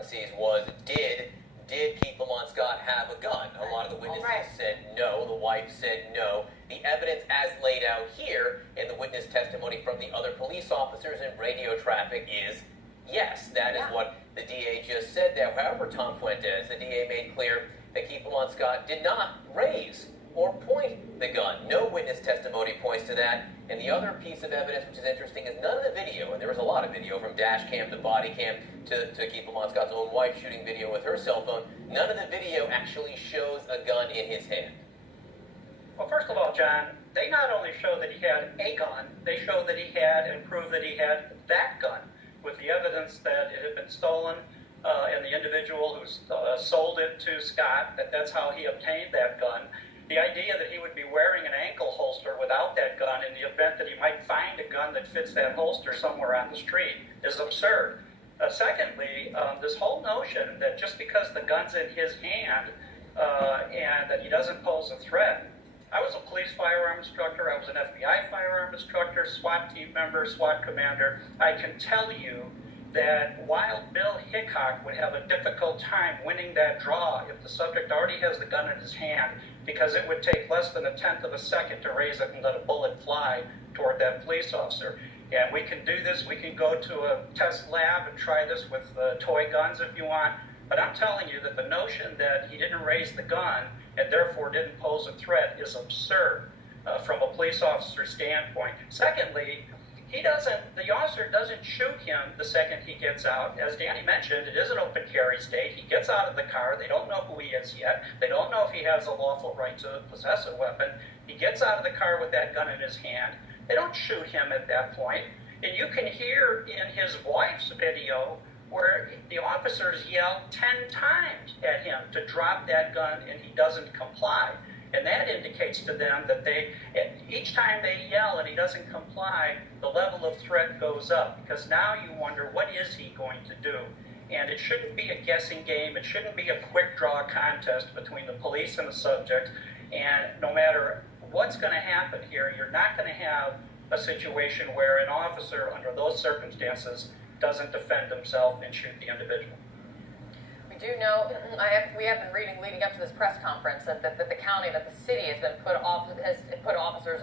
discrepancies was did Keith Lamont Scott have a gun? A lot of the witnesses said no. The wife said no. The evidence as laid out here in the witness testimony from the other police officers in radio traffic is yes. That is what the DA just said there. However, Tom Fuentes, the DA, made clear that Keith Lamont Scott did not raise or point the gun. No witness testimony points to that. And the other piece of evidence, which is interesting, is none of the video, and there was a lot of video from dash cam to body cam to Keith Lamont Scott's own wife shooting video with her cell phone, none of the video actually shows a gun in his hand. Well, first of all, John, they not only show that he had a gun, they show that he had and prove that he had that gun, with the evidence that it had been stolen, and the individual who sold it to Scott, that's how he obtained that gun. The idea that he would be wearing an ankle holster without that gun in the event that he might find a gun that fits that holster somewhere on the street is absurd. Secondly, this whole notion that just because the gun's in his hand and that he doesn't pose a threat. I was a police firearm instructor. I was an FBI firearm instructor, SWAT team member, SWAT commander. I can tell you that while Bill Hickok would have a difficult time winning that draw if the subject already has the gun in his hand, because it would take less than 1/10 of a second to raise it and let a bullet fly toward that police officer. And we can do this. We can go to a test lab and try this with toy guns if you want. But I'm telling you that the notion that he didn't raise the gun and therefore didn't pose a threat is absurd from a police officer standpoint. Secondly, the officer doesn't shoot him the second he gets out. As Danny mentioned, it is an open carry state. He gets out of the car. They don't know who he is yet. They don't know if he has a lawful right to possess a weapon. He gets out of the car with that gun in his hand. They don't shoot him at that point. And you can hear in his wife's video where the officers yell 10 times at him to drop that gun, and he doesn't comply. And that indicates to them that each time they yell and he doesn't comply, the level of threat goes up, because now you wonder, what is he going to do? And it shouldn't be a guessing game. It shouldn't be a quick draw contest between the police and the subject. And no matter what's going to happen here, you're not going to have a situation where an officer under those circumstances doesn't defend himself and shoot the individual. We do know, we have been reading leading up to this press conference that the county, that the city has put officers